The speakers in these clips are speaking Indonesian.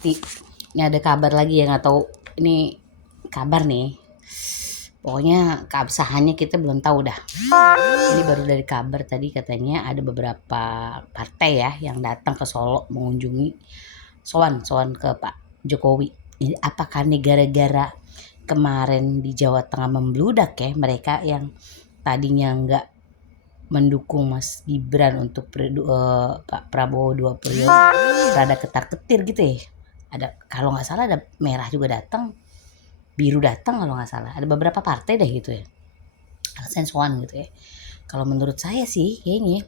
Ini ada kabar lagi ya, nggak tahu ini kabar nih. Pokoknya keabsahannya kita belum tahu dah. Ini baru dari kabar tadi katanya ada beberapa partai ya yang datang ke Solo mengunjungi sowan ke Pak Jokowi. Ini apakah nih gara-gara kemarin di Jawa Tengah membludak ya, mereka yang tadinya nggak mendukung Mas Gibran untuk Pak Prabowo 2 periode rada ketar-ketir gitu ya. Ada kalau nggak salah ada merah juga datang, biru datang kalau nggak salah. Ada beberapa partai deh gitu ya. Sensuan gitu ya. Kalau menurut saya sih kayaknya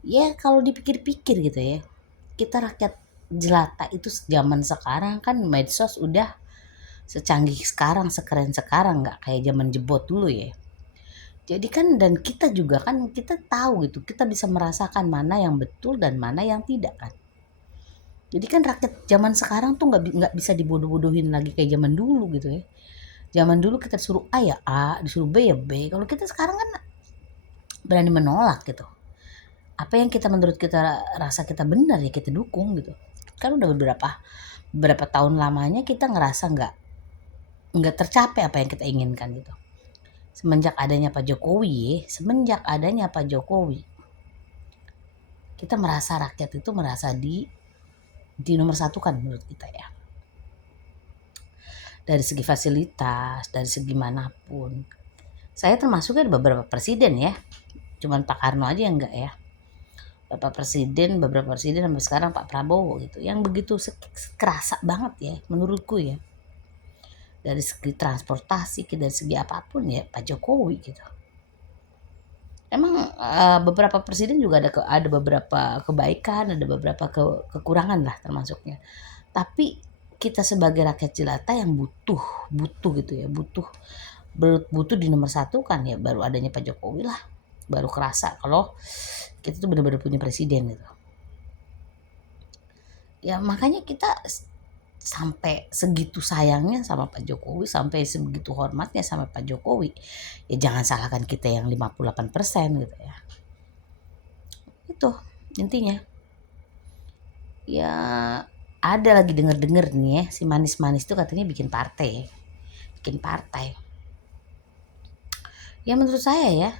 ya kalau dipikir-pikir gitu ya. Kita rakyat jelata itu zaman sekarang kan medsos udah secanggih sekarang, sekeren sekarang, nggak kayak zaman jebot dulu ya. Jadi kan dan kita juga kan kita tahu gitu, kita bisa merasakan mana yang betul dan mana yang tidak kan. Jadi kan rakyat zaman sekarang tuh nggak bisa dibodoh-bodohin lagi kayak zaman dulu gitu ya. Zaman dulu kita disuruh A ya A, disuruh B ya B. Kalau kita sekarang kan berani menolak gitu. Apa yang kita menurut kita rasa kita benar ya kita dukung gitu. Kan udah beberapa tahun lamanya kita ngerasa nggak tercapai apa yang kita inginkan gitu. Semenjak adanya Pak Jokowi, kita merasa rakyat itu merasa di nomor satu kan menurut kita ya. Dari segi fasilitas, dari segi manapun. Saya termasuknya ada beberapa presiden ya. Cuman Pak Karno aja yang enggak ya. Beberapa presiden sampai sekarang Pak Prabowo gitu. Yang begitu kerasa banget ya menurutku ya. Dari segi transportasi, dari segi apapun ya Pak Jokowi gitu. Emang beberapa presiden juga ada beberapa kebaikan, ada beberapa kekurangan lah termasuknya. Tapi kita sebagai rakyat jelata yang butuh gitu ya, butuh di nomor satu kan ya baru adanya Pak Jokowi lah. Baru kerasa kalau kita tuh benar-benar punya presiden gitu. Ya makanya kita sampai segitu sayangnya sama Pak Jokowi, sampai sebegitu hormatnya sama Pak Jokowi. Ya jangan salahkan kita yang 58% gitu ya. Itu intinya. Ya ada lagi denger nih ya, si manis-manis itu katanya bikin partai. Ya menurut saya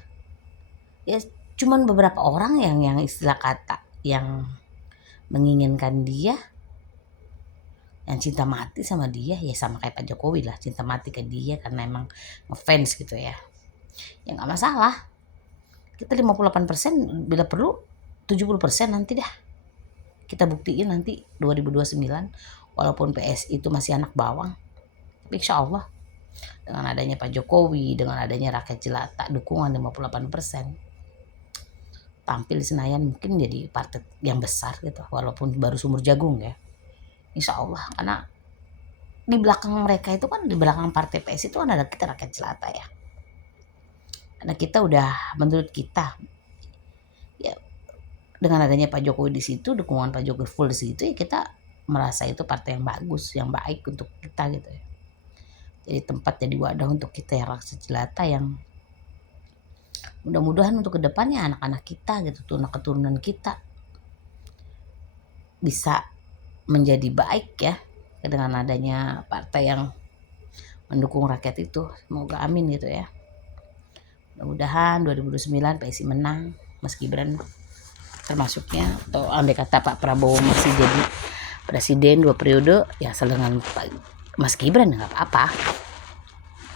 ya cuman beberapa orang yang istilah kata yang menginginkan dia, yang cinta mati sama dia ya sama kayak Pak Jokowi lah, cinta mati ke dia karena emang ngefans gitu ya. Ya nggak masalah. Kita 58% bila perlu 70% nanti dah. Kita buktiin nanti 2029 walaupun PSI itu masih anak bawang. Tapi insya Allah dengan adanya Pak Jokowi, dengan adanya rakyat jelata dukungan 58%, tampil di Senayan mungkin jadi partai yang besar gitu walaupun baru sumur jagung ya. Insya Allah karena di belakang mereka itu kan, di belakang partai PS itu kan ada kita rakyat jelata ya. Karena kita udah menurut kita ya dengan adanya Pak Jokowi di situ, dukungan Pak Jokowi full di situ ya kita merasa itu partai yang bagus, yang baik untuk kita gitu ya. Jadi tempat jadi wadah untuk kita yang rakyat jelata yang mudah-mudahan untuk kedepannya anak-anak kita gitu, anak keturunan kita bisa menjadi baik ya dengan adanya partai yang mendukung rakyat itu. Semoga amin gitu ya. Mudah-mudahan 2029 PSI menang, Mas Gibran termasuknya, atau andai kata Pak Prabowo masih jadi presiden 2 periode ya dengan Mas Gibran nggak apa-apa.